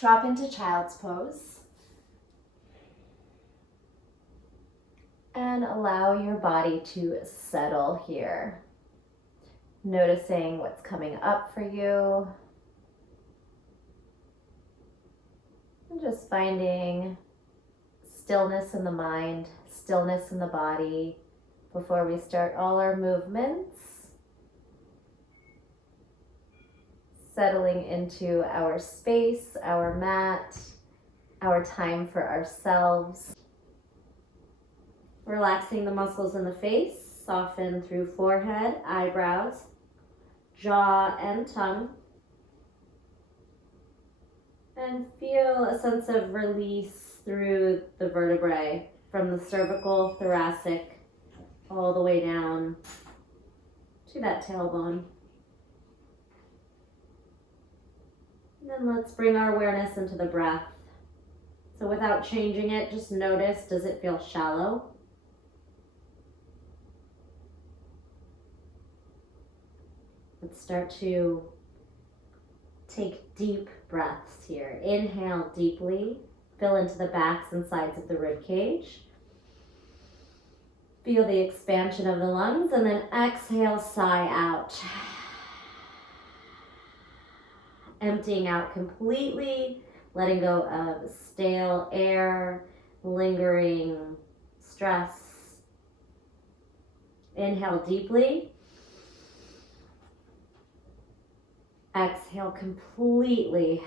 Drop into child's pose. And allow your body to settle here. Noticing what's coming up for you. And just finding stillness in the mind, stillness in the body before we start all our movements. Settling into our space, our mat, our time for ourselves. Relaxing the muscles in the face, soften through forehead, eyebrows, jaw, and tongue. And feel a sense of release through the vertebrae from the cervical, thoracic, all the way down to that tailbone. And then let's bring our awareness into the breath. So without changing it, just notice, does it feel shallow? Let's start to take deep breaths here. Inhale deeply, fill into the backs and sides of the rib cage. Feel the expansion of the lungs, and then exhale, sigh out. Emptying out completely, letting go of stale air, lingering stress. Inhale deeply. Exhale completely.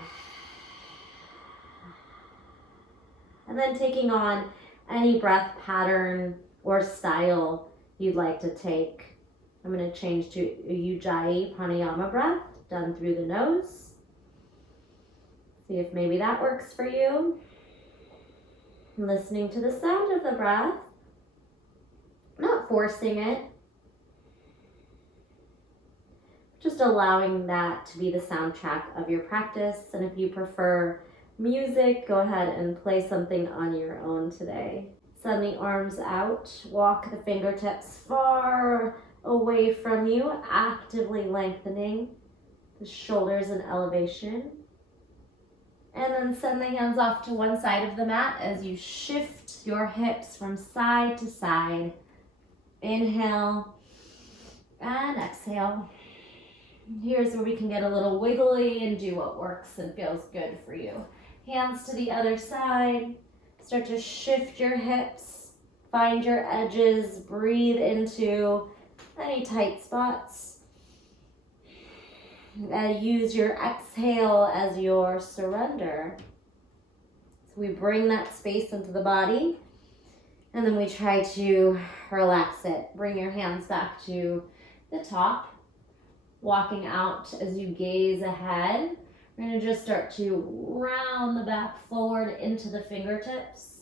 And then taking on any breath pattern or style you'd like to take. I'm going to change to Ujjayi Pranayama breath, done through the nose. See if maybe that works for you. Listening to the sound of the breath, not forcing it, just allowing that to be the soundtrack of your practice. And if you prefer music, go ahead and play something on your own today. Send the arms out, walk the fingertips far away from you, actively lengthening the shoulders in elevation. And then send the hands off to one side of the mat as you shift your hips from side to side. Inhale and exhale. Here's where we can get a little wiggly and do what works and feels good for you. Hands to the other side. Start to shift your hips. Find your edges. Breathe into any tight spots. And use your exhale as your surrender. So we bring that space into the body, and then we try to relax it. Bring your hands back to the top. Walking out as you gaze ahead. We're going to just start to round the back forward into the fingertips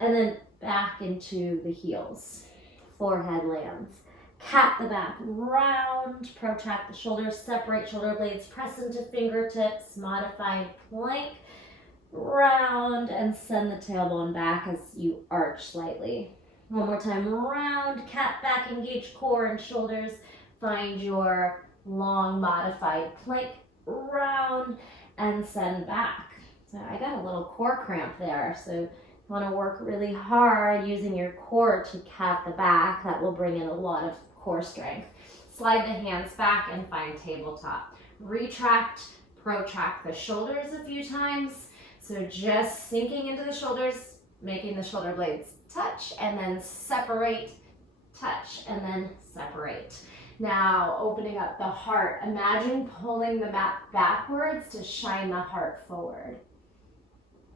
and then back into the heels. Forehead lands. Cat the back, round, protract the shoulders, separate shoulder blades, press into fingertips, modified plank, round, and send the tailbone back as you arch slightly. One more time, round, cat back, engage core and shoulders, find your long modified plank, round, and send back. So I got a little core cramp there, so you want to work really hard using your core to cat the back. That will bring in a lot of core strength. Slide the hands back and find tabletop. Retract, protract the shoulders a few times. So just sinking into the shoulders, making the shoulder blades touch, and then separate, touch, and then separate. Now, opening up the heart. Imagine pulling the mat backwards to shine the heart forward.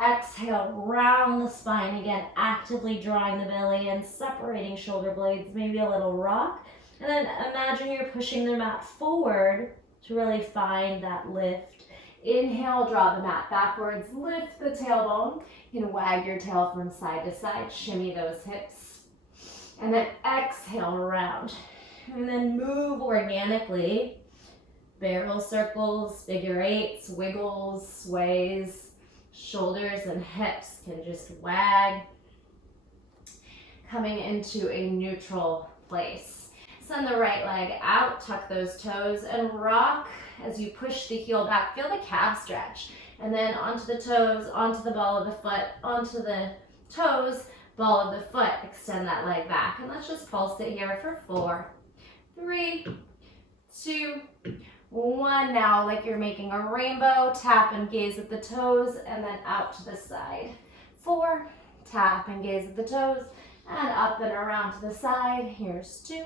Exhale, round the spine again, actively drawing the belly and separating shoulder blades, maybe a little rock. And then imagine you're pushing the mat forward to really find that lift. Inhale, draw the mat backwards, lift the tailbone. You can wag your tail from side to side, shimmy those hips. And then exhale, round. And then move organically. Barrel circles, figure eights, wiggles, sways. Shoulders and hips can just wag. Coming into a neutral place. Send the right leg out, tuck those toes, and rock as you push the heel back. Feel the calf stretch. And then onto the toes, onto the ball of the foot, onto the toes, ball of the foot. Extend that leg back. And let's just pulse it here for 4, 3, 2, 1. Now, like you're making a rainbow, tap and gaze at the toes, and then out to the side. 4, tap and gaze at the toes, and up and around to the side. Here's 2.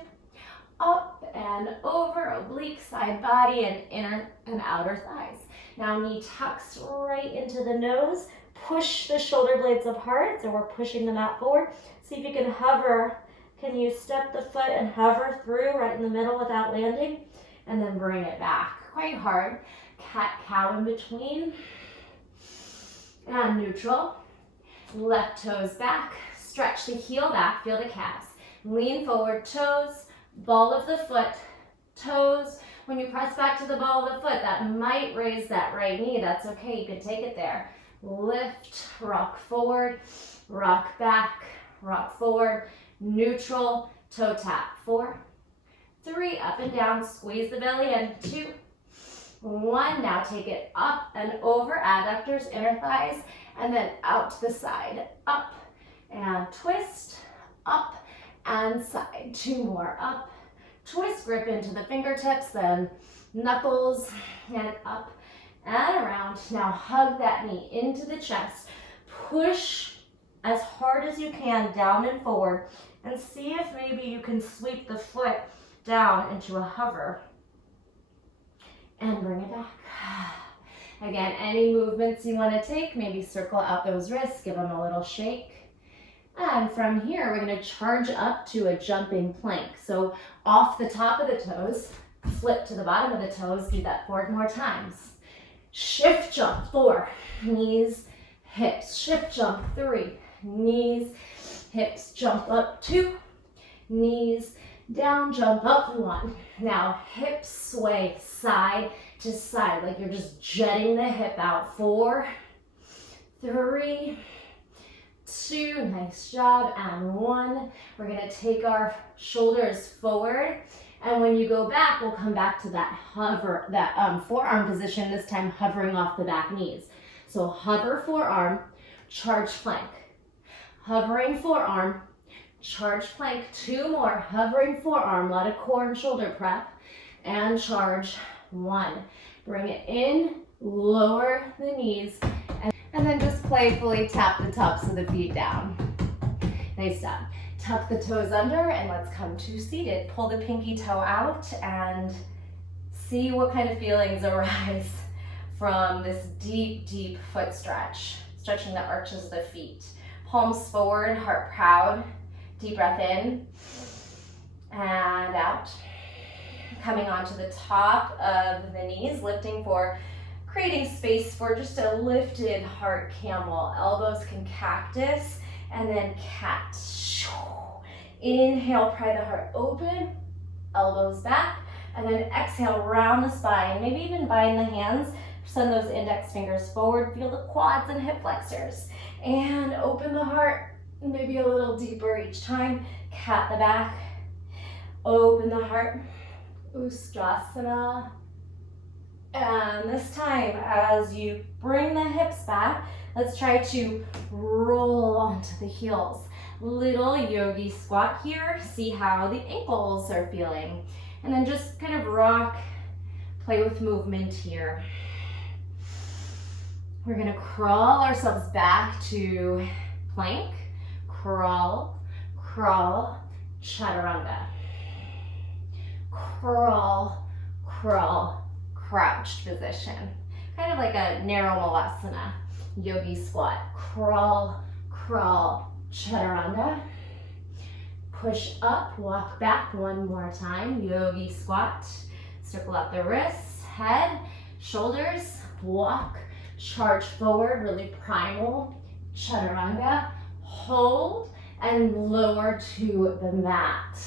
Up and over, oblique side body and inner and outer thighs. Now knee tucks right into the nose. Push the shoulder blades apart, so we're pushing the mat forward. See if you can hover. Can you step the foot and hover through right in the middle without landing? And then bring it back quite hard. Cat-cow in between. And neutral. Left toes back. Stretch the heel back, feel the calves. Lean forward, toes. Ball of the foot, toes. When you press back to the ball of the foot, that might raise that right knee. That's okay, you can take it there. Lift, rock forward, rock back, rock forward, neutral, toe tap. 4, 3, up and down, squeeze the belly in. 2, 1, now take it up and over, adductors, inner thighs, and then out to the side. Up and twist, up and side. 2 more, up, twist, grip into the fingertips, then knuckles, and up and around. Now hug that knee into the chest. Push as hard as you can down and forward, and see if maybe you can sweep the foot down into a hover. And bring it back. Again, any movements you want to take, maybe circle out those wrists, give them a little shake. And from here, we're going to charge up to a jumping plank. So off the top of the toes, flip to the bottom of the toes, do that 4 more times. Shift jump, 4, knees, hips, shift jump, 3, knees, hips, jump up, 2, knees, down, jump up, 1. Now hips sway side to side, like you're just jetting the hip out. 4, 3, 2, nice job, and 1. We're gonna take our shoulders forward, and when you go back, we'll come back to that hover, that forearm position, this time hovering off the back knees. So hover forearm, charge plank. Hovering forearm, charge plank. 2 more, hovering forearm, a lot of core and shoulder prep, and charge. 1. Bring it in, lower the knees, and then just playfully tap the tops of the feet down. Nice job. Tuck the toes under, and let's come to seated. Pull the pinky toe out and see what kind of feelings arise from this deep, deep foot stretch. Stretching the arches of the feet. Palms forward, heart proud. Deep breath in and out. Coming onto the top of the knees, lifting for creating space for just a lifted heart camel. Elbows can cactus, and then cat. Inhale, pry the heart open, elbows back, and then exhale, round the spine. Maybe even bind the hands, send those index fingers forward, feel the quads and hip flexors. And open the heart, maybe a little deeper each time. Cat the back, open the heart, Ustrasana. And this time, as you bring the hips back, let's try to roll onto the heels. Little yogi squat here. See how the ankles are feeling. And then just kind of rock, play with movement here. We're gonna crawl ourselves back to plank. Crawl, crawl, chaturanga. Crawl, crawl, crouched position. Kind of like a narrow malasana, yogi squat. Crawl, crawl, chaturanga. Push up, walk back 1 more time, yogi squat. Circle out the wrists, head, shoulders, walk, charge forward, really primal, chaturanga. Hold and lower to the mat.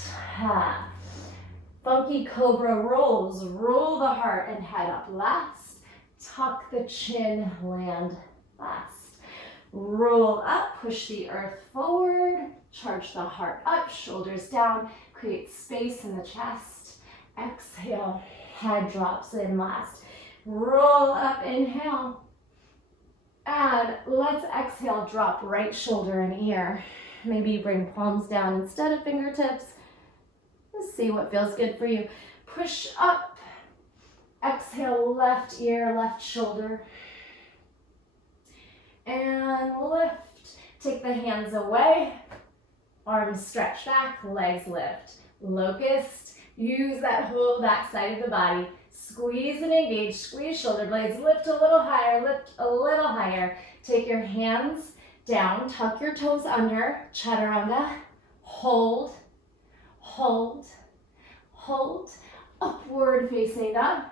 Funky cobra rolls. Roll the heart and head up last. Tuck the chin, land last. Roll up, push the earth forward. Charge the heart up, shoulders down. Create space in the chest. Exhale, head drops in last. Roll up, inhale. And let's exhale, drop right shoulder and ear. Maybe you bring palms down instead of fingertips. Let's see what feels good for you. Push up. Exhale, left ear, left shoulder. And lift. Take the hands away. Arms stretch back, legs lift. Locust. Use that whole back side of the body. Squeeze and engage. Squeeze shoulder blades. Lift a little higher. Lift a little higher. Take your hands down. Tuck your toes under. Chaturanga. Hold. Hold. Hold. Upward facing dog.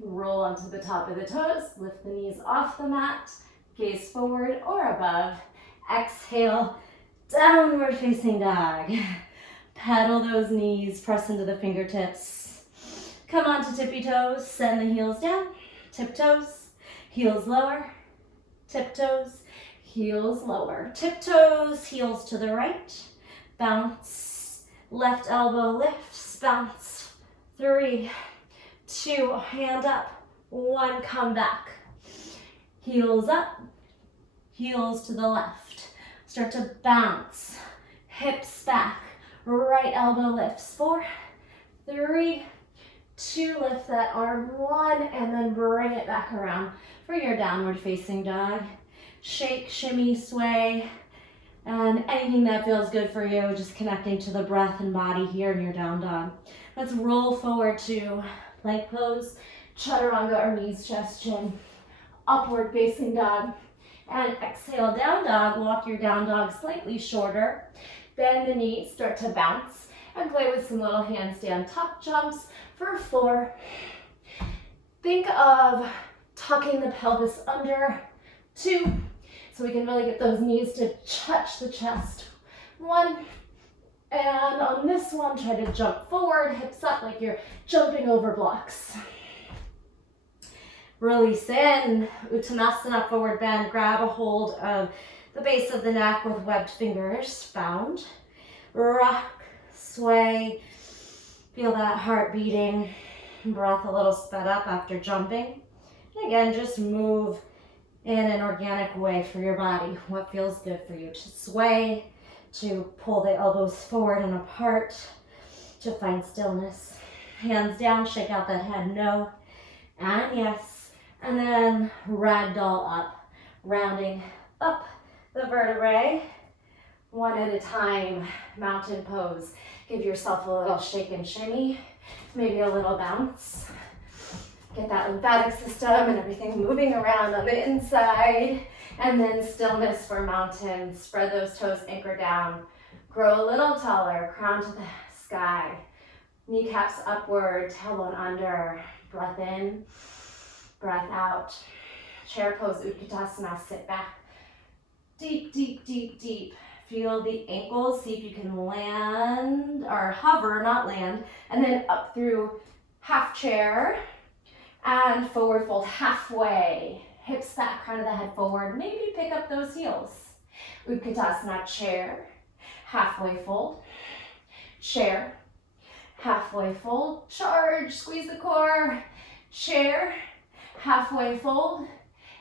Roll onto the top of the toes. Lift the knees off the mat. Gaze forward or above. Exhale. Downward facing dog. Pedal those knees. Press into the fingertips. Come on to tippy toes. Send the heels down. Tiptoes. Heels lower. Tiptoes. Heels lower. Tiptoes. Heels to the right. Bounce. Left elbow lifts. Bounce. 3, 2, hand up. 1, come back. Heels up. Heels to the left. Start to bounce. Hips back. Right elbow lifts. 4, 3, 2, lift that arm. 1, and then bring it back around for your downward facing dog. Shake, shimmy, sway, and anything that feels good for you, just connecting to the breath and body here in your down dog. Let's roll forward to plank pose, chaturanga or knees, chest, chin, upward facing dog. And exhale, down dog. Walk your down dog slightly shorter. Bend the knees, start to bounce, and play with some little handstand tuck jumps for 4. Think of tucking the pelvis under. 2, so we can really get those knees to touch the chest. 1, and on this one, try to jump forward, hips up like you're jumping over blocks. Release in, Uttanasana, forward bend. Grab a hold of the base of the neck with webbed fingers, bound. Rock, sway, feel that heart beating. Breath a little sped up after jumping. And again, just move in an organic way for your body. What feels good for you? To sway, to pull the elbows forward and apart, to find stillness. Hands down, shake out that head, no, and yes. And then ragdoll up, rounding up the vertebrae, one at a time, mountain pose. Give yourself a little shake and shimmy, maybe a little bounce. Get that lymphatic system and everything moving around on the inside. And then stillness for mountain. Spread those toes, anchor down. Grow a little taller, crown to the sky. Kneecaps upward, tailbone under. Breath in, breath out. Chair pose, Utkatasana, sit back. Deep, deep, deep, deep. Feel the ankles, see if you can land, or hover, not land. And then up through half chair. And forward fold halfway. Hips back, crown of the head forward. Maybe pick up those heels. Utkatasana, chair. Halfway fold. Chair. Halfway fold. Charge, squeeze the core. Chair. Halfway fold.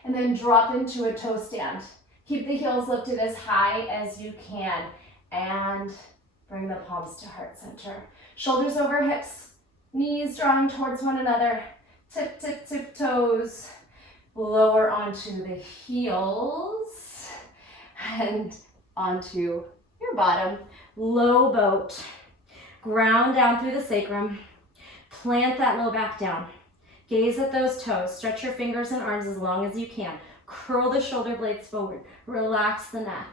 And then drop into a toe stand. Keep the heels lifted as high as you can. And bring the palms to heart center. Shoulders over hips. Knees drawing towards one another. Tip, tip, tip toes. Lower onto the heels. And onto your bottom. Low boat. Ground down through the sacrum. Plant that low back down. Gaze at those toes. Stretch your fingers and arms as long as you can. Curl the shoulder blades forward. Relax the neck.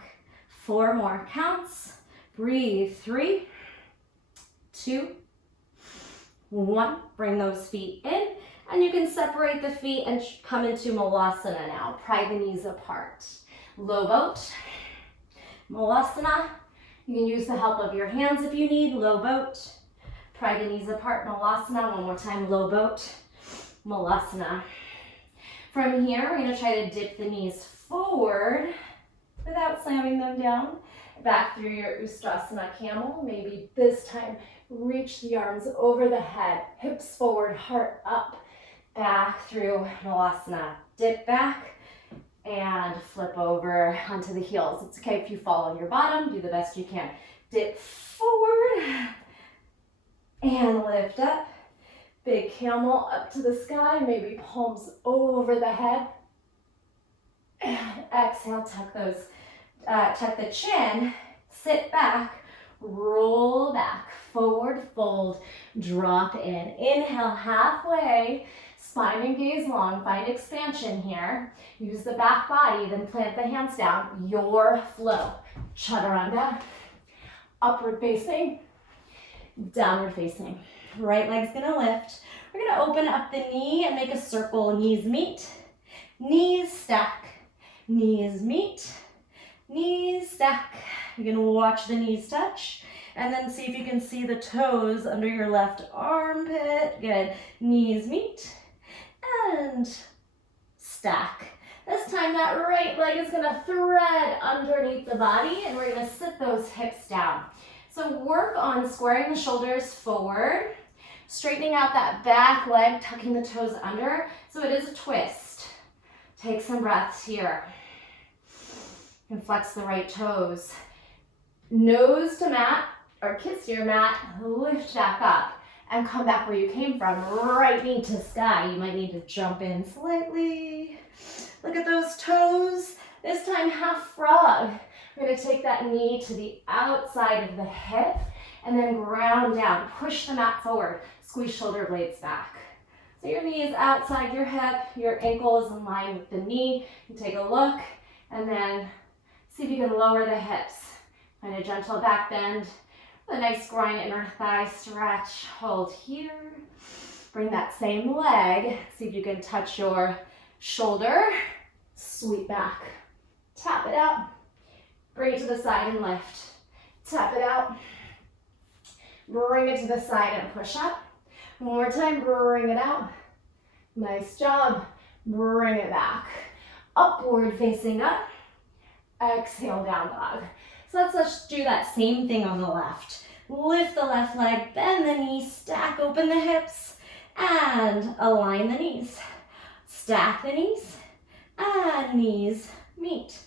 4 more counts. Breathe. 3, 2, 1. Bring those feet in. And you can separate the feet and come into Malasana now. Pry the knees apart. Low boat. Malasana. You can use the help of your hands if you need. Low boat. Pry the knees apart. Malasana. One more time. Low boat. Malasana. From here, we're going to try to dip the knees forward without slamming them down. Back through your Ustrasana camel. Maybe this time, reach the arms over the head. Hips forward, heart up. Back through Malasana. Dip back. and flip over onto the heels. It's okay if you fall on your bottom, do the best you can. Dip forward and lift up. Big camel up to the sky, maybe palms over the head. And exhale, tuck the chin, sit back, roll back, forward fold, drop in. Inhale halfway, spine and gaze long, find expansion here. Use the back body, then plant the hands down, your flow. Chaturanga, upward facing, downward facing. Right leg's gonna lift. We're gonna open up the knee and make a circle. Knees meet, knees stack, knees meet, knees stack. You're gonna watch the knees touch and then see if you can see the toes under your left armpit. Good. Knees meet and stack. This time that right leg is gonna thread underneath the body and we're gonna sit those hips down. So work on squaring the shoulders forward, straightening out that back leg, tucking the toes under. So it is a twist. Take some breaths here. And flex the right toes. Nose to mat, or kiss your mat, lift back up. And come back where you came from, right knee to sky. You might need to jump in slightly. Look at those toes. This time half frog. We're gonna take that knee to the outside of the hip and then ground down. Push the mat forward. Squeeze shoulder blades back. So your knee is outside your hip. Your ankle is in line with the knee. You take a look and then see if you can lower the hips. Find a gentle back bend. A nice groin, inner thigh stretch. Hold here. Bring that same leg. See if you can touch your shoulder. Sweep back. Tap it out. Bring it to the side and lift. Tap it out. Bring it to the side and push up. One more time, bring it out. Nice job. Bring it back. Upward facing up. Exhale, down dog. So let's do that same thing on the left. Lift the left leg, bend the knees, stack open the hips, and align the knees. Stack the knees, and knees meet.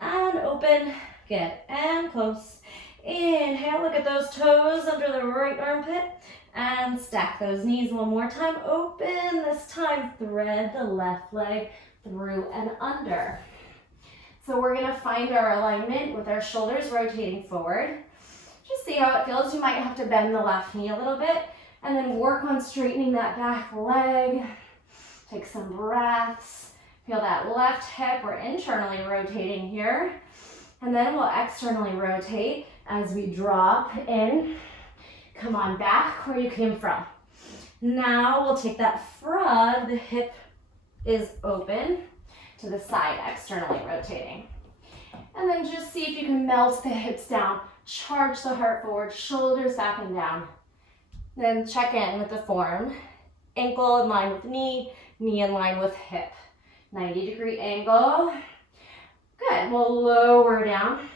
And open, good, and close. Inhale, look at those toes under the right armpit, and stack those knees one more time. Open, this time thread the left leg through and under. So we're gonna find our alignment with our shoulders rotating forward. Just see how it feels. You might have to bend the left knee a little bit and then work on straightening that back leg. Take some breaths. Feel that left hip. We're internally rotating here. And then we'll externally rotate as we drop in. Come on back where you came from. Now we'll take that frog. The hip is open to the side, externally rotating. And then just see if you can melt the hips down. Charge the heart forward, shoulders back and down. Then check in with the form. Ankle in line with knee, knee in line with hip. 90-degree angle. Good, we'll lower down.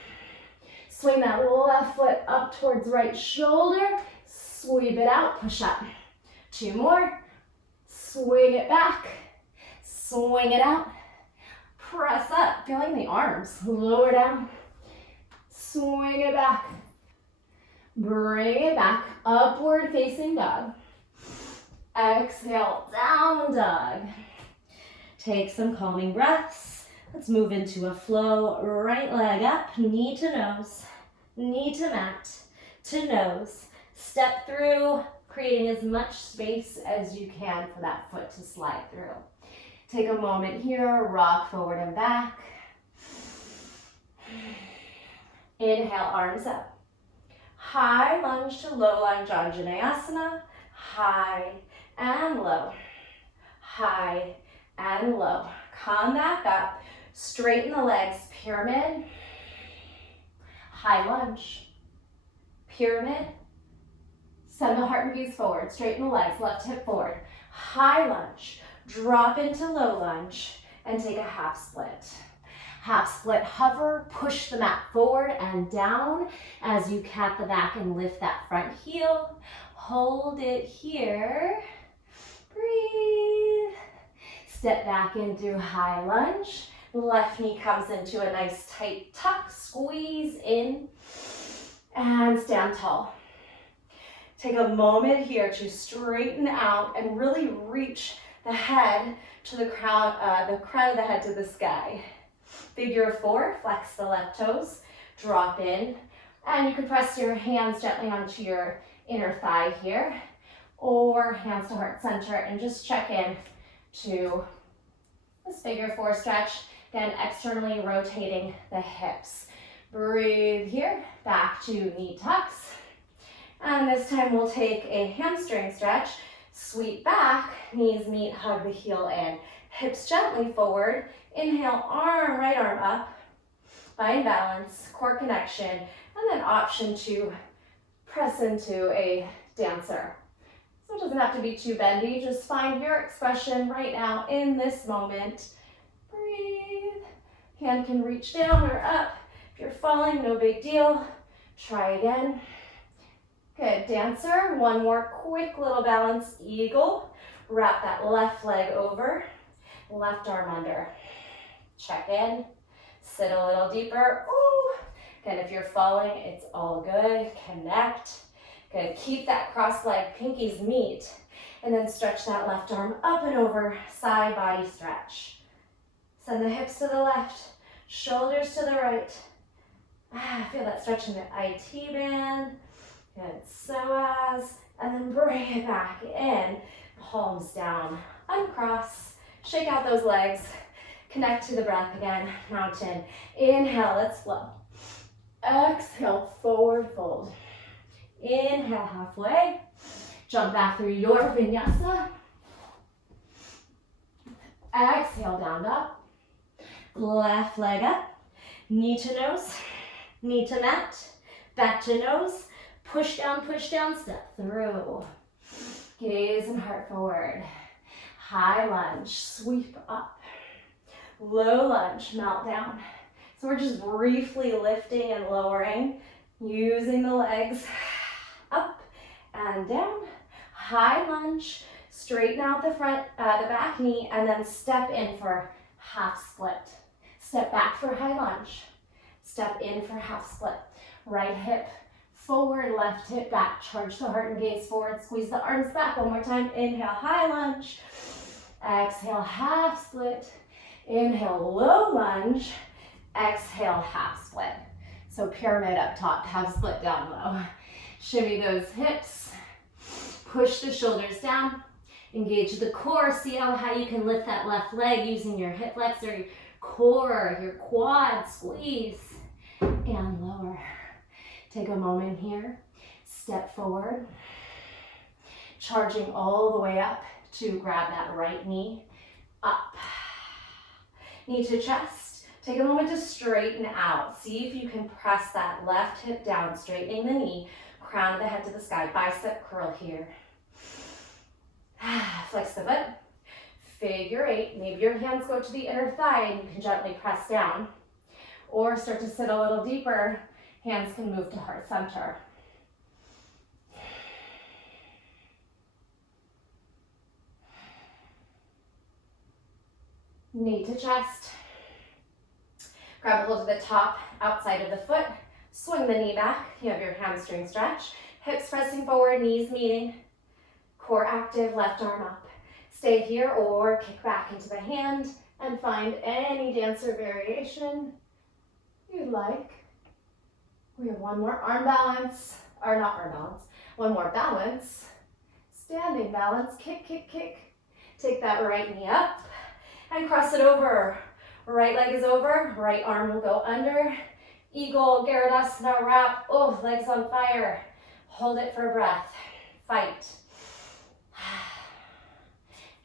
Swing that left foot up towards right shoulder. Sweep it out, push up. 2 more. Swing it back. Swing it out. Press up, feeling the arms. Lower down. Swing it back. Bring it back. Upward facing dog. Exhale, down dog. Take some calming breaths. Let's move into a flow. Right leg up, knee to nose, knee to mat, to nose. Step through, creating as much space as you can for that foot to slide through. Take a moment here, rock forward and back. Inhale, arms up. High lunge to low lunge, Anjaneyasana. High and low. High and low. Come back up. Straighten the legs, pyramid. High lunge. Pyramid. Send the heart and gaze forward. Straighten the legs, left hip forward. High lunge. Drop into low lunge and take a half split. Half split hover, push the mat forward and down as you cat the back and lift that front heel. Hold it here. Breathe. Step back in through high lunge Left knee comes into a nice tight tuck, squeeze in, and stand tall. Take a moment here to straighten out and really reach the head to the crown of the head to the sky. Figure 4, flex the left toes, drop in, and you can press your hands gently onto your inner thigh here, or hands to heart center, and just check in to this figure 4 stretch. Again, externally rotating the hips. Breathe here, back to knee tucks. And this time we'll take a hamstring stretch. Sweep back, knees meet, hug the heel in. Hips gently forward. Inhale, right arm up. Find balance, core connection, and then option to press into a dancer. So it doesn't have to be too bendy. Just find your expression right now in this moment. Breathe. Hand can reach down or up. If you're falling, no big deal. Try again. Good, dancer. One more quick little balance eagle. Wrap that left leg over, left arm under. Check in, sit a little deeper. Ooh. Again, if you're falling, it's all good. Connect. Good, keep that cross leg, pinkies meet, and then stretch that left arm up and over, side body stretch. Send the hips to the left, shoulders to the right. Feel that stretch in the IT band. Good, psoas, and then bring it back in. Palms down, uncross, shake out those legs, connect to the breath again, mountain. Inhale, let's flow. Exhale, forward fold. Inhale, halfway. Jump back through your vinyasa. Exhale, down dog. Left leg up, knee to nose, knee to mat, back to nose. Push down, step through. Gaze and heart forward. High lunge, sweep up. Low lunge, melt down. So we're just briefly lifting and lowering, using the legs up and down. High lunge, straighten out the back knee, and then step in for half split. Step back for high lunge. Step in for half split. Right hip forward, left hip back. Charge the heart and gaze forward. Squeeze the arms back. One more time. Inhale, high lunge. Exhale, half split. Inhale, low lunge. Exhale, half split. So pyramid up top, half split down low. Shimmy those hips. Push the shoulders down. Engage the core. See how high you can lift that left leg using your hip flexor, your core, your quad. Squeeze and lower. Take a moment here. Step forward. Charging all the way up to grab that right knee. Up. Knee to chest. Take a moment to straighten out. See if you can press that left hip down, straightening the knee. Crown of the head to the sky. Bicep curl here. Flex the foot. Figure 8. Maybe your hands go to the inner thigh and you can gently press down. Or start to sit a little deeper. Hands can move to heart center. Knee to chest. Grab a hold of the top outside of the foot. Swing the knee back. You have your hamstring stretch. Hips pressing forward, knees meeting. Core active, left arm up. Stay here or kick back into the hand and find any dancer variation you'd like. We have one more arm balance, or not arm balance, one more balance. Standing balance, kick, kick, kick. Take that right knee up and cross it over. Right leg is over, right arm will go under. Eagle, Garudasana wrap. Oh, legs on fire. Hold it for breath. Fight.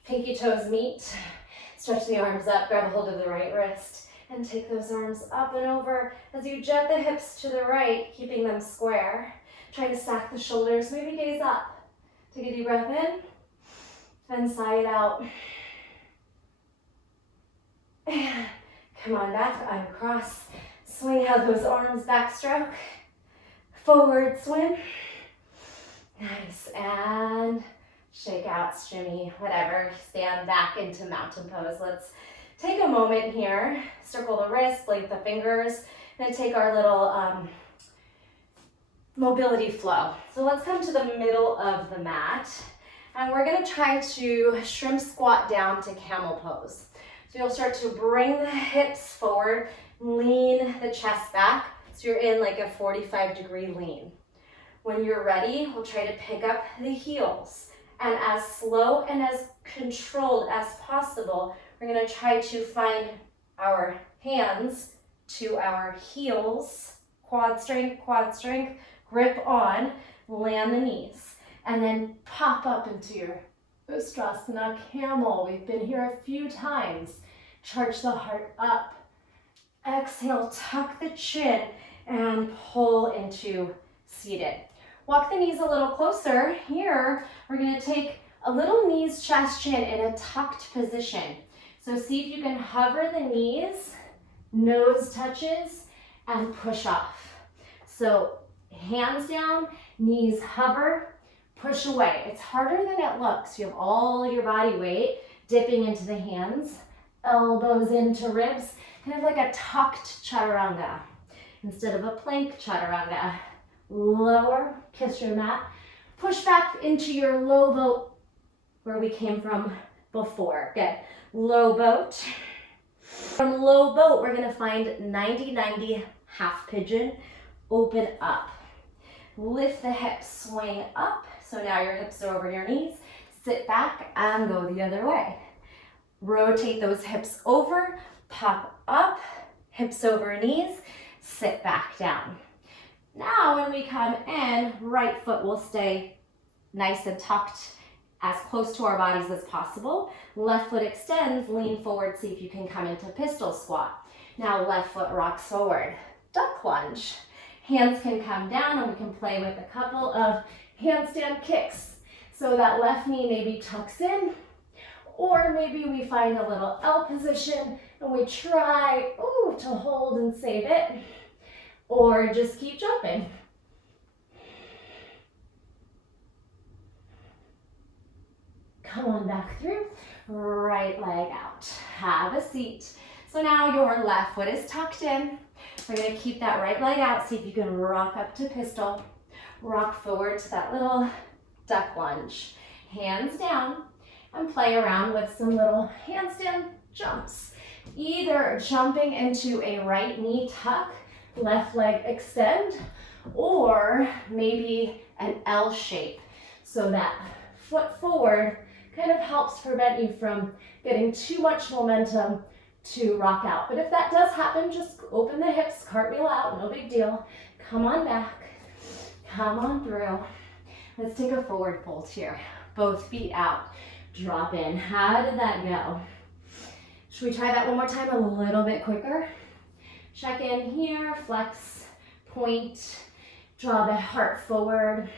Pinky toes meet. Stretch the arms up, grab a hold of the right wrist, and take those arms up and over as you jet the hips to the right, keeping them square. Try to stack the shoulders, maybe gaze up. Take a deep breath in, and sigh it out. And come on back, uncross. Swing out those arms, backstroke. Forward swim. Nice, and shake out, shimmy, whatever. Stand back into mountain pose. Let's take a moment here, circle the wrist, blink the fingers, and take our little mobility flow. So let's come to the middle of the mat, and we're gonna try to shrimp squat down to camel pose. So you'll start to bring the hips forward, lean the chest back, so you're in like a 45-degree lean. When you're ready, we'll try to pick up the heels, and as slow and as controlled as possible, we're gonna try to find our hands to our heels, quad strength, grip on, land the knees, and then pop up into your Ustrasana camel. We've been here a few times. Charge the heart up. Exhale, tuck the chin and pull into seated. Walk the knees a little closer. Here, we're gonna take a little knees, chest, chin in a tucked position. So see if you can hover the knees, nose touches, and push off. So hands down, knees hover, push away. It's harder than it looks. You have all your body weight dipping into the hands, elbows into ribs, kind of like a tucked chaturanga instead of a plank chaturanga. Lower, kiss your mat, push back into your low boat where we came from before. Good. Low boat. From low boat, we're gonna find 90-90 half pigeon. Open up. Lift the hips, swing up. So now your hips are over your knees. Sit back and go the other way. Rotate those hips over, pop up, hips over knees, sit back down. Now when we come in, right foot will stay nice and tucked as close to our bodies as possible. Left foot extends, lean forward, see if you can come into pistol squat. Now left foot rocks forward, duck lunge. Hands can come down and we can play with a couple of handstand kicks. So that left knee maybe tucks in, or maybe we find a little L position and we try to hold and save it, or just keep jumping. Come on back through, right leg out. Have a seat. So now your left foot is tucked in. We're gonna keep that right leg out. See if you can rock up to pistol. Rock forward to that little duck lunge. Hands down and play around with some little handstand jumps. Either jumping into a right knee tuck, left leg extend, or maybe an L shape. So that foot forward kind of helps prevent you from getting too much momentum to rock out. But if that does happen, just open the hips, cartwheel out, no big deal. Come on back, come on through. Let's take a forward fold here. Both feet out, drop in. How did that go? Should we try that one more time a little bit quicker? Check in here, flex, point, draw the heart forward.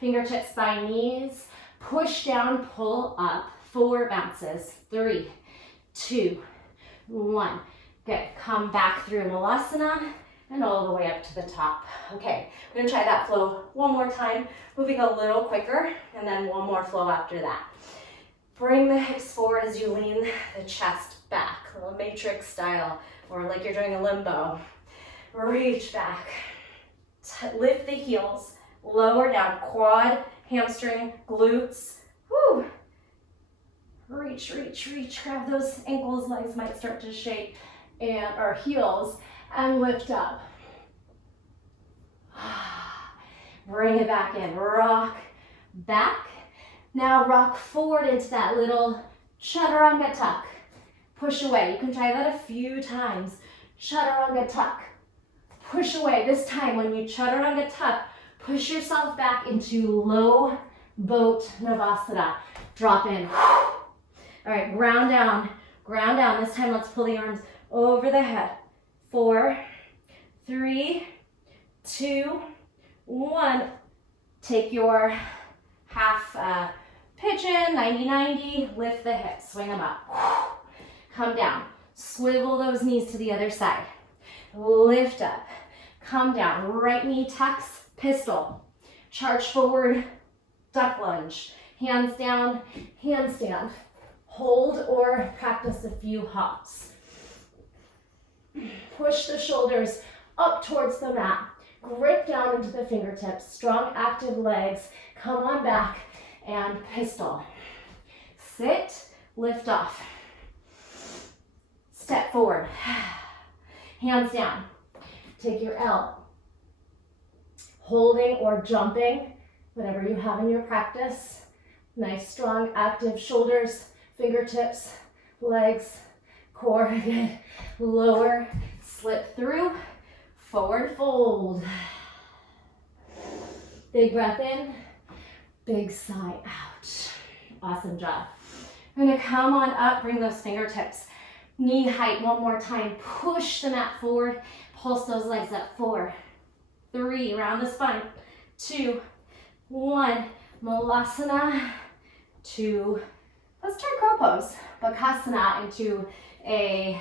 Fingertips by knees, push down, pull up, 4 bounces, 3, 2, 1. Good, come back through Malasana and all the way up to the top. Okay, we're gonna try that flow one more time, moving a little quicker, and then one more flow after that. Bring the hips forward as you lean the chest back, a little matrix style, or like you're doing a limbo. Reach back, lift the heels, lower down, quad, hamstring, glutes. Woo. Reach, reach, reach. Grab those ankles, legs might start to shake, and our heels, and lift up. Bring it back in, rock back. Now rock forward into that little chaturanga tuck. Push away. You can try that a few times. Chaturanga tuck. Push away. This time when you chaturanga tuck, push yourself back into low boat navasana. Drop in. All right, ground down, ground down. This time let's pull the arms over the head. 4, 3, 2, 1. Take your half pigeon, 90-90, lift the hips, swing them up. Come down, swivel those knees to the other side. Lift up, come down, right knee tucks, pistol. Charge forward, duck lunge. Hands down, handstand. Hold or practice a few hops. Push the shoulders up towards the mat. Grip down into the fingertips. Strong, active legs. Come on back and pistol. Sit, lift off. Step forward. Hands down. Take your L. Holding or jumping, whatever you have in your practice. Nice, strong, active shoulders, fingertips, legs, core. Again, lower, slip through, forward fold. Big breath in, big sigh out. Awesome job. We're gonna come on up, bring those fingertips knee height one more time. Push the mat forward, pulse those legs up. 4, 3, round the spine. 2, 1, Malasana. 2, let's turn crow pose, Bakasana into a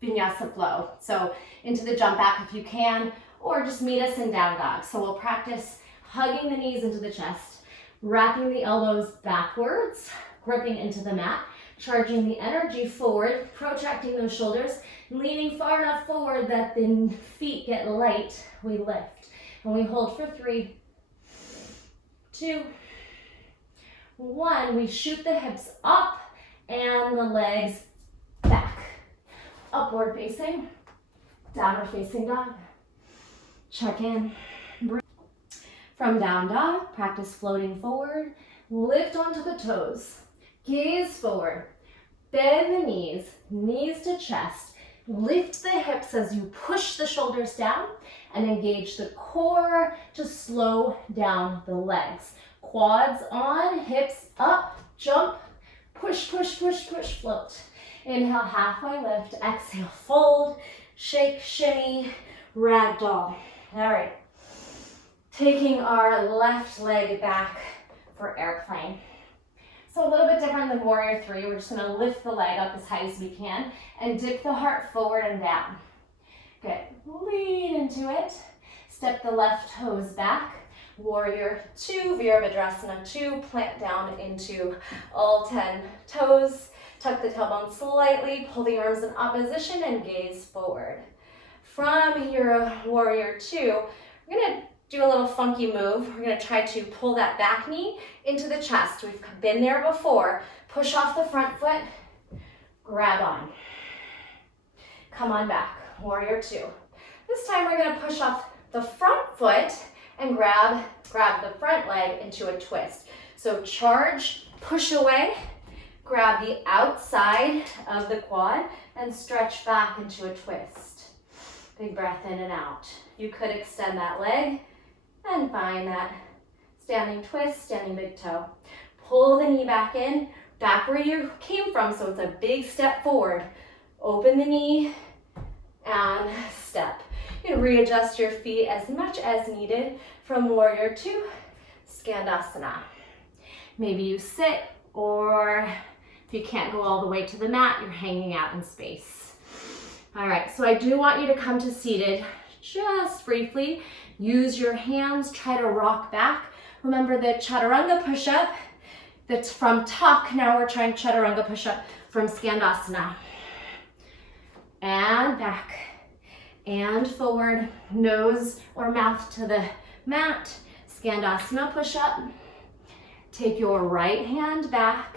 Vinyasa flow. So into the jump back if you can, or just meet us in down dog. So we'll practice hugging the knees into the chest, wrapping the elbows backwards, gripping into the mat, charging the energy forward, protracting those shoulders, leaning far enough forward that the feet get light. We lift and we hold for 3, 2, 1. We shoot the hips up and the legs back. Upward facing, downward facing dog. Check in. From down dog, practice floating forward. Lift onto the toes. Gaze forward. Bend the knees, knees to chest. Lift the hips as you push the shoulders down and engage the core to slow down the legs. Quads on, hips up, jump, push, push, push, push, float. Inhale, halfway lift. Exhale, fold, shake, shimmy, ragdoll. All right. Taking our left leg back for airplane. So a little bit different than warrior 3. We're just gonna lift the leg up as high as we can and dip the heart forward and down. Good. Lean into it. Step the left toes back. Warrior 2, Virabhadrasana 2, plant down into all 10 toes. Tuck the tailbone slightly, pull the arms in opposition and gaze forward. From your warrior 2, we're gonna do a little funky move. We're gonna try to pull that back knee into the chest. We've been there before. Push off the front foot, grab on. Come on back, warrior 2. This time we're gonna push off the front foot and grab the front leg into a twist. So charge, push away, grab the outside of the quad and stretch back into a twist. Big breath in and out. You could extend that leg and find that standing twist, standing big toe. Pull the knee back in, back where you came from, so it's a big step forward. Open the knee and step. You can readjust your feet as much as needed from warrior 2, Skandasana. Maybe you sit, or if you can't go all the way to the mat, you're hanging out in space. All right, so I do want you to come to seated just briefly. Use your hands, try to rock back. Remember the chaturanga push-up that's from tuck. Now we're trying chaturanga push-up from Skandasana. And back and forward, nose or mouth to the mat. Skandasana push-up. Take your right hand back,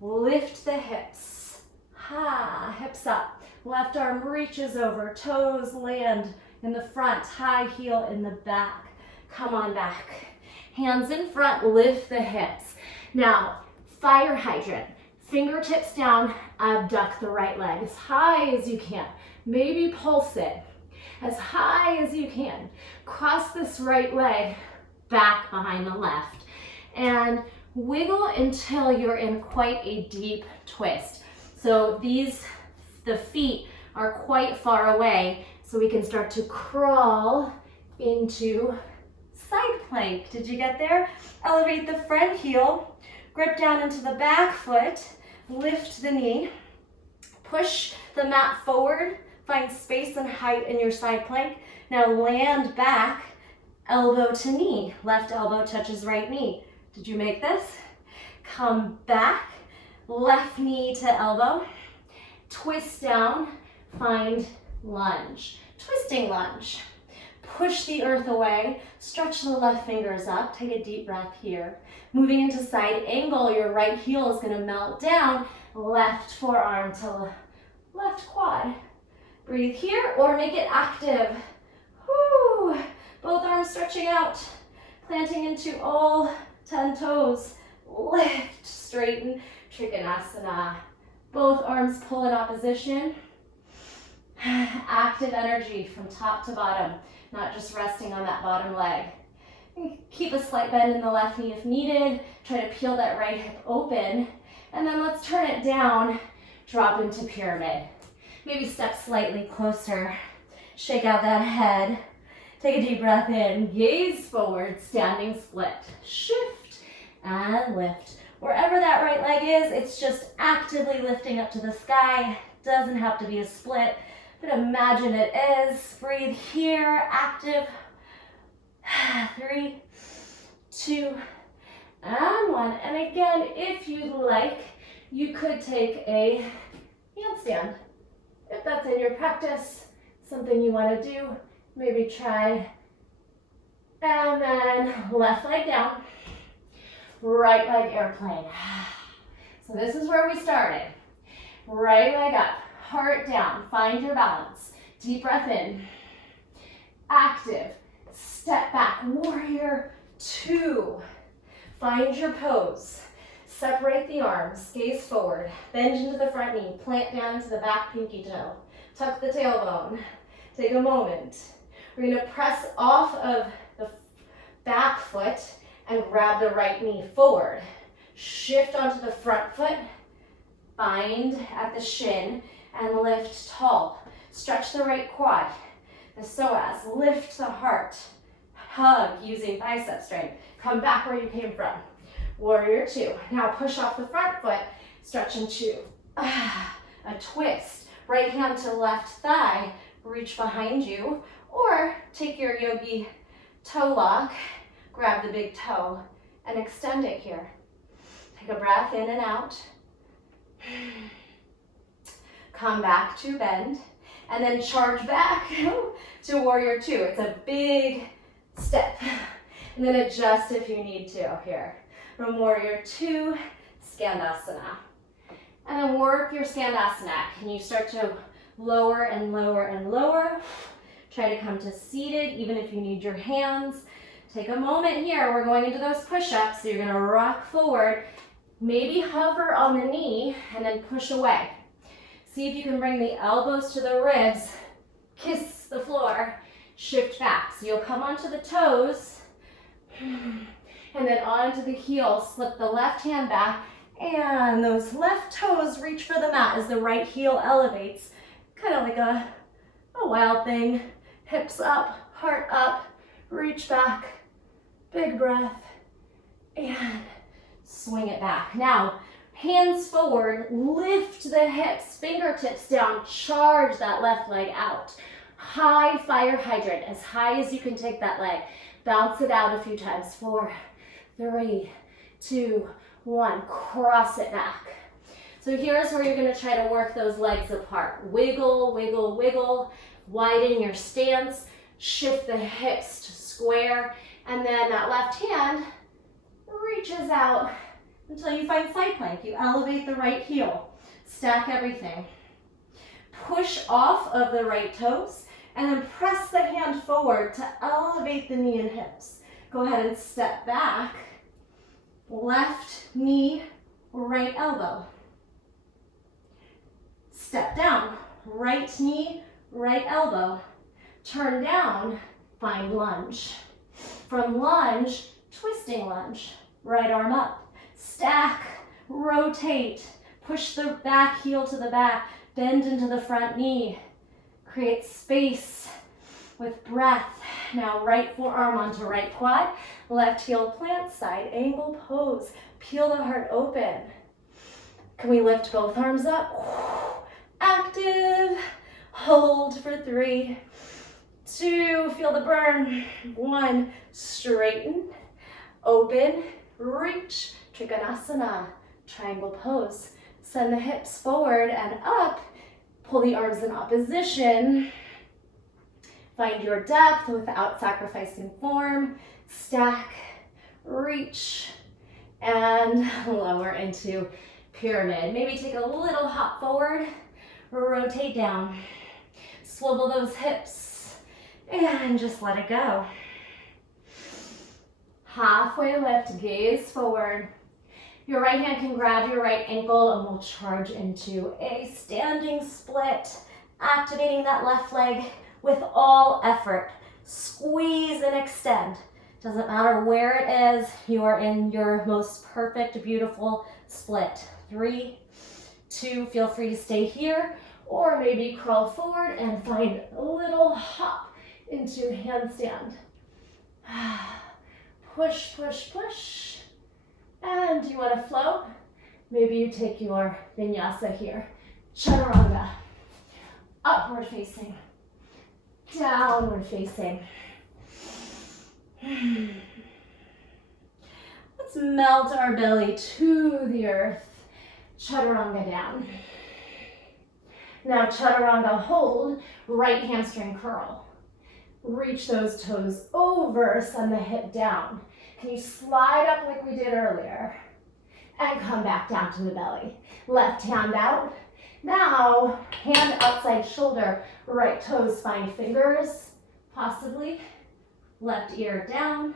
lift the hips. Ha, hips up. Left arm reaches over, toes land in the front, high heel in the back. Come on back. Hands in front, lift the hips. Now, fire hydrant. Fingertips down, abduct the right leg as high as you can. Maybe pulse it as high as you can. Cross this right leg back behind the left. And wiggle until you're in quite a deep twist. So the feet are quite far away, so we can start to crawl into side plank. Did you get there? Elevate the front heel, grip down into the back foot, lift the knee, push the mat forward, find space and height in your side plank. Now land back, elbow to knee. Left elbow touches right knee. Did you make this? Come back, left knee to elbow, twist down, find lunge, twisting lunge. Push the earth away, stretch the left fingers up, take a deep breath here. Moving into side angle, your right heel is gonna melt down, left forearm to left quad. Breathe here or make it active. Woo. Both arms stretching out, planting into all 10 toes. Lift, straighten, Trikonasana. Both arms pull in opposition. Active energy from top to bottom, not just resting on that bottom leg. Keep a slight bend in the left knee if needed. Try to peel that right hip open. And then let's turn it down, drop into pyramid. Maybe step slightly closer. Shake out that head. Take a deep breath in. Gaze forward, standing split. Shift and lift. Wherever that right leg is, it's just actively lifting up to the sky. Doesn't have to be a split, but imagine it is. Breathe here, active. 3, 2, and 1. And again, if you'd like, you could take a handstand. If that's in your practice, something you want to do, maybe try. And then left leg down, right leg airplane. So this is where we started. Right leg up, heart down, find your balance. Deep breath in, active. Step back, warrior 2. Find your pose. Separate the arms, gaze forward, bend into the front knee, plant down into the back pinky toe. Tuck the tailbone. Take a moment. We're gonna press off of the back foot and grab the right knee forward. Shift onto the front foot, bind at the shin, and lift tall. Stretch the right quad. The psoas, lift the heart. Hug using bicep strength. Come back where you came from. Warrior 2. Now push off the front foot, stretch into a twist. Right hand to left thigh, reach behind you, or take your yogi toe lock, grab the big toe, and extend it here. Take a breath in and out. Come back to bend, and then charge back to warrior 2. It's a big step. And then adjust if you need to here. From warrior 2, Skandasana. And then work your Skandasana. Can you start to lower and lower and lower? Try to come to seated, even if you need your hands. Take a moment here. We're going into those push-ups. So you're gonna rock forward, maybe hover on the knee, and then push away. See if you can bring the elbows to the ribs, kiss the floor, shift back. So you'll come onto the toes, and then onto the heel, slip the left hand back, and those left toes reach for the mat as the right heel elevates. Kind of like a wild thing. Hips up, heart up, reach back, big breath, and swing it back. Now, hands forward, lift the hips, fingertips down, charge that left leg out. High fire hydrant, as high as you can take that leg. Bounce it out a few times. 4, 3, 2, 1. Cross it back. So here's where you're going to try to work those legs apart. Wiggle, wiggle, wiggle. Widen your stance. Shift the hips to square. And then that left hand reaches out until you find side plank. You elevate the right heel. Stack everything. Push off of the right toes. And then press the hand forward to elevate the knee and hips. Go ahead and step back. Left knee, right elbow. Step down. Right knee, right elbow. Turn down, find lunge. From lunge, twisting lunge. Right arm up. Stack, rotate. Push the back heel to the back. Bend into the front knee. Create space with breath. Now right forearm onto right quad. Left heel plant, side angle pose. Peel the heart open. Can we lift both arms up? Active. Hold for 3, 2, feel the burn. 1, straighten, open, reach, Trikonasana, triangle pose. Send the hips forward and up. Pull the arms in opposition. Find your depth without sacrificing form. Stack, reach, and lower into pyramid. Maybe take a little hop forward, rotate down. Swivel those hips and just let it go. Halfway lift, gaze forward. Your right hand can grab your right ankle and we'll charge into a standing split, activating that left leg with all effort. Squeeze and extend. Doesn't matter where it is, you are in your most perfect, beautiful split. 3, 2, feel free to stay here, or maybe crawl forward and find a little hop into handstand. Push, push, push. And you want to float? Maybe you take your vinyasa here. Chaturanga. Upward facing. Downward facing. Let's melt our belly to the earth. Chaturanga down. Now chaturanga hold, right hamstring curl. Reach those toes over, send the hip down. Can you slide up like we did earlier? And come back down to the belly. Left hand out. Now, hand outside shoulder, right toes find fingers, possibly. Left ear down.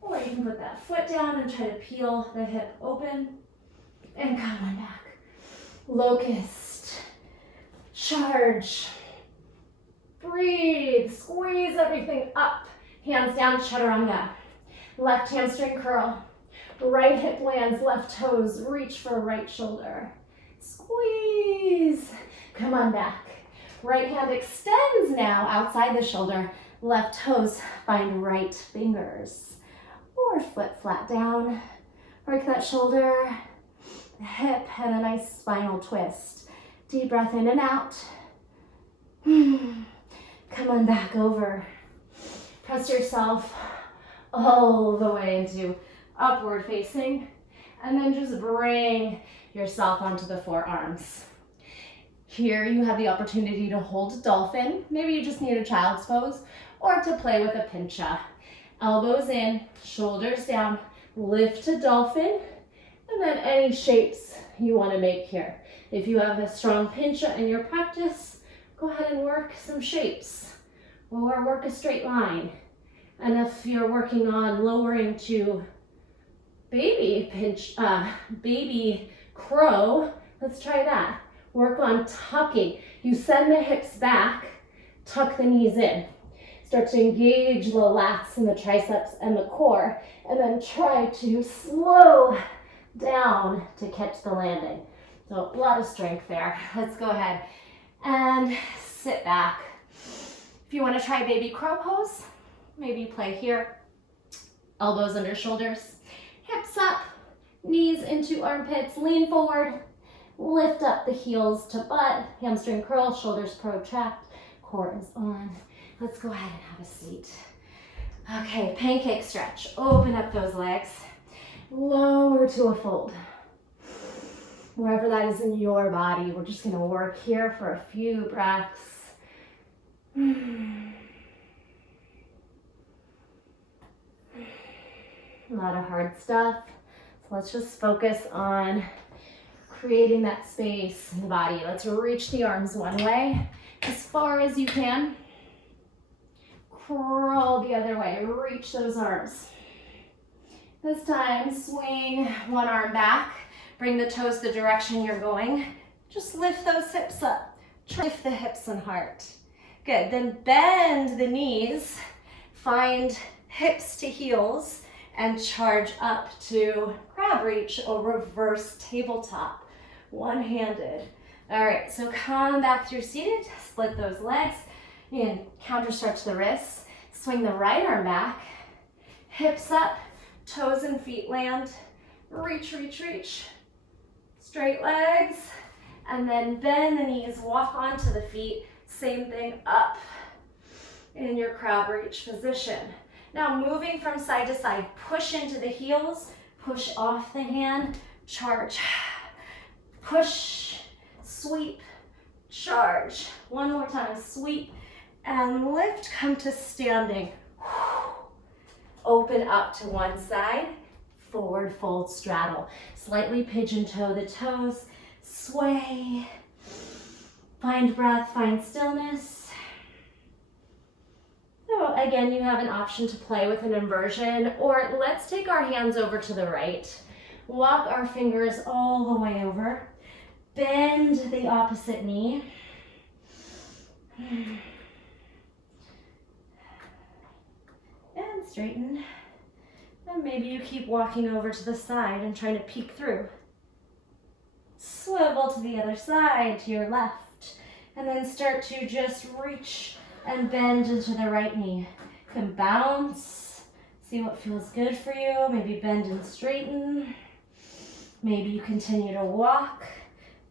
Or you can put that foot down and try to peel the hip open. And come on back. Locust. Charge. Breathe. Squeeze everything up. Hands down, chaturanga. Left hamstring curl. Right hip lands, left toes. Reach for right shoulder. Squeeze. Come on back. Right hand extends now outside the shoulder. Left toes find right fingers. Or foot flat down. Break that shoulder, the hip, and a nice spinal twist. Deep breath in and out. Come on back over. Press yourself all the way into upward facing. And then just bring yourself onto the forearms. Here you have the opportunity to hold a dolphin. Maybe you just need a child's pose, or to play with a pincha. Elbows in, shoulders down, lift to dolphin, and then any shapes you want to make here. If you have a strong pincha in your practice, go ahead and work some shapes, or work a straight line. And if you're working on lowering to baby crow, let's try that. Work on tucking. You send the hips back, tuck the knees in. Start to engage the lats and the triceps and the core, and then try to slow down to catch the landing. So a lot of strength there. Let's go ahead and sit back. If you want to try baby crow pose, maybe play here. Elbows under shoulders, hips up, knees into armpits, lean forward, lift up the heels to butt, hamstring curl, shoulders protract, core is on. Let's go ahead and have a seat. Okay, pancake stretch. Open up those legs. Lower to a fold. Wherever that is in your body, we're just gonna work here for a few breaths. A lot of hard stuff. So let's just focus on creating that space in the body. Let's reach the arms one way, as far as you can. Crawl the other way, reach those arms. This time, swing one arm back, bring the toes the direction you're going. Just lift those hips up, lift the hips and heart. Good, then bend the knees, find hips to heels, and charge up to crab reach or reverse tabletop, one-handed. All right, so come back through seated, split those legs, and counter stretch the wrists. Swing the right arm back, hips up, toes and feet land, reach, reach, reach. Straight legs, and then bend the knees, walk onto the feet, same thing up in your crab reach position. Now moving from side to side, push into the heels, push off the hand, charge. push, sweep, charge. One more time, sweep and lift, come to standing. Open up to one side, forward fold straddle. Slightly pigeon toe the toes, sway. Find breath, find stillness. So again, you have an option to play with an inversion, or let's take our hands over to the right. Walk our fingers all the way over. Bend the opposite knee. And straighten. And maybe you keep walking over to the side and trying to peek through. Swivel to the other side, to your left. And then start to just reach and bend into the right knee. You can bounce. See what feels good for you. Maybe bend and straighten. Maybe you continue to walk.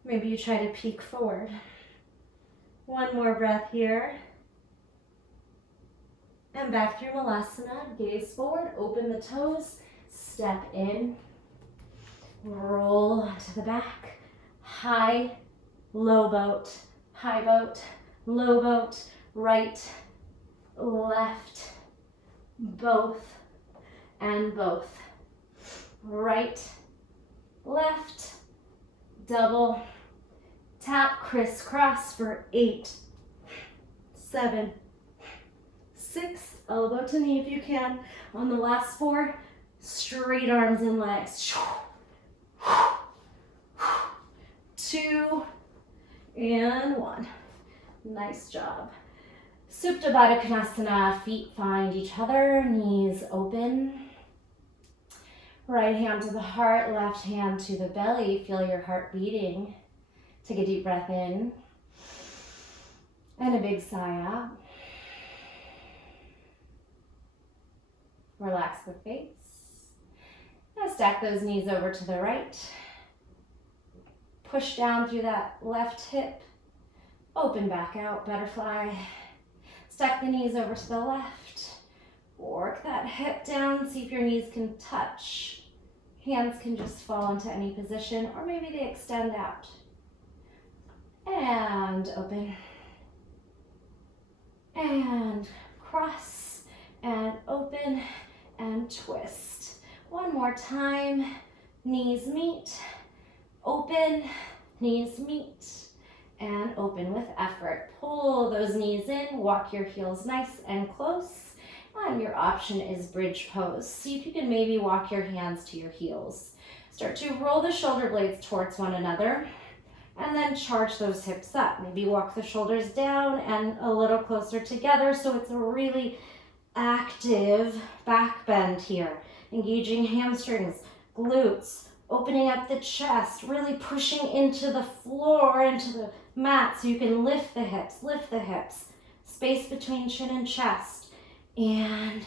Maybe you try to peek forward. One more breath here. And back through Vinyasa. Gaze forward, open the toes, step in, roll to the back. High, low boat, high boat, low boat, right, left, both, and both. Right, left, double, tap, crisscross for 8, 7, 6, elbow to knee if you can. On the last 4, straight arms and legs. 2 and 1. Nice job. Supta Baddha Konasana, feet find each other, knees open. Right hand to the heart, left hand to the belly. Feel your heart beating. Take a deep breath in. And a big sigh out. Relax the face. Now stack those knees over to the right. Push down through that left hip. Open back out, butterfly. Stack the knees over to the left. Work that hip down. See if your knees can touch. Hands can just fall into any position, or maybe they extend out. And open. And cross. And open. And twist. One more time. Knees meet. Open. Knees meet. And open with effort. Pull those knees in. Walk your heels nice and close. And your option is bridge pose. See if you can maybe walk your hands to your heels. Start to roll the shoulder blades towards one another. And then charge those hips up. Maybe walk the shoulders down and a little closer together so it's a really active back bend here. Engaging hamstrings, glutes, opening up the chest, really pushing into the floor, into the mat so you can lift the hips. Space between chin and chest. And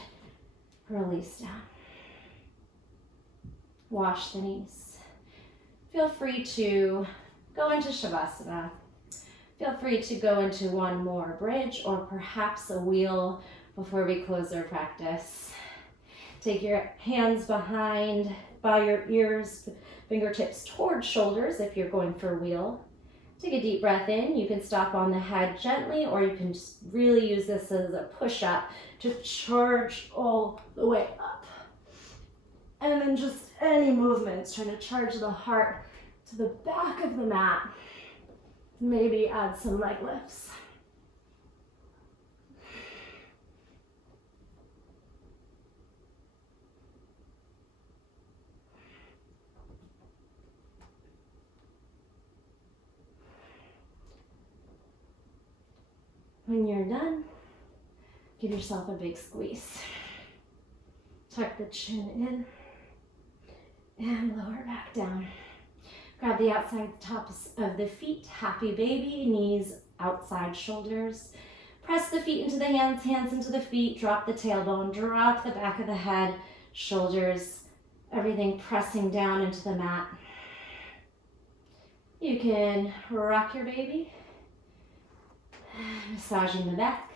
release down. Wash the knees. Feel free to go into Shavasana. Feel free to go into one more bridge or perhaps a wheel before we close our practice. Take your hands behind, by your ears, fingertips towards shoulders if you're going for a wheel. Take a deep breath in. You can stop on the head gently, or you can just really use this as a push-up to charge all the way up. And then just any movements, trying to charge the heart to the back of the mat. Maybe add some leg lifts. When you're done, give yourself a big squeeze. Tuck the chin in and lower back down. Grab the outside tops of the feet, happy baby, knees outside shoulders. Press the feet into the hands, hands into the feet, drop the tailbone, drop the back of the head, shoulders, everything pressing down into the mat. You can rock your baby. Massaging the back,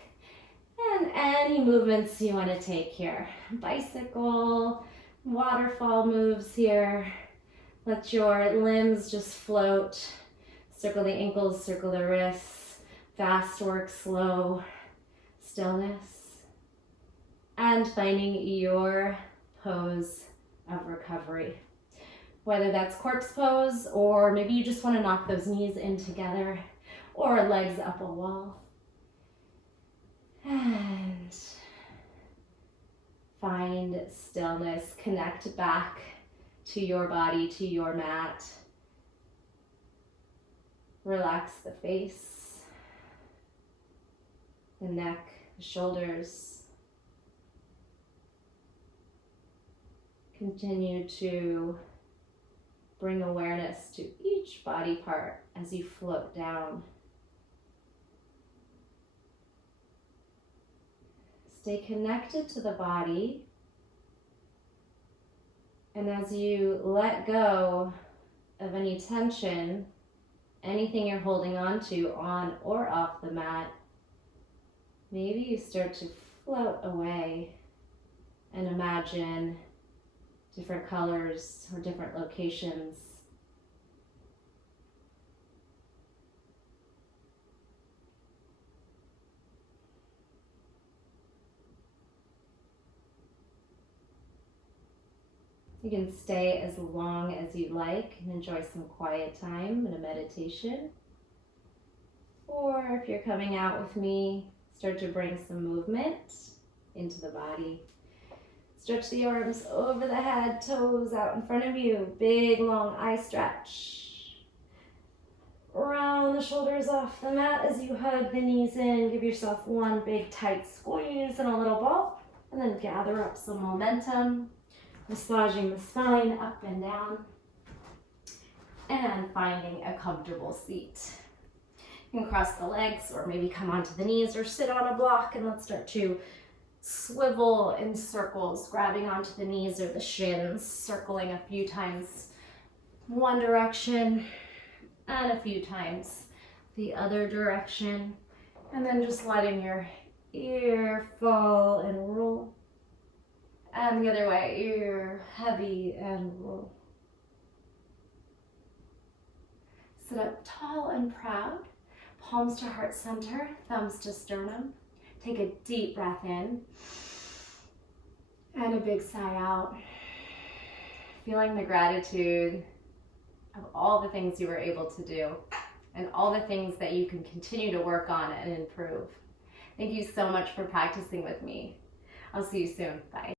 and any movements you want to take here. Bicycle, waterfall moves here, Let your limbs just float. Circle the ankles, circle the wrists. Fast work, slow, stillness. And finding your pose of recovery. Whether that's corpse pose, or maybe you just want to knock those knees in together, or legs up a wall. And find stillness. Connect back to your body, to your mat. Relax the face, the neck, the shoulders. Continue to bring awareness to each body part as you float down. Stay connected to the body, and as you let go of any tension, anything you're holding on to on or off the mat, maybe you start to float away and imagine different colors or different locations. You can stay as long as you like and enjoy some quiet time and a meditation. Or if you're coming out with me, start to bring some movement into the body. Stretch the arms over the head, toes out in front of you. Big, long eye stretch. Round the shoulders off the mat as you hug the knees in. Give yourself one big tight squeeze and a little ball. And then gather up some momentum. Massaging the spine up and down. And finding a comfortable seat. You can cross the legs or maybe come onto the knees or sit on a block, and let's start to swivel in circles, grabbing onto the knees or the shins, circling a few times one direction and a few times the other direction, and then just letting your ear fall and roll, and the other way, ear heavy and roll. Sit up tall and proud, palms to heart center, thumbs to sternum. Take a deep breath in and a big sigh out. Feeling the gratitude of all the things you were able to do and all the things that you can continue to work on and improve. Thank you so much for practicing with me. I'll see you soon. Bye.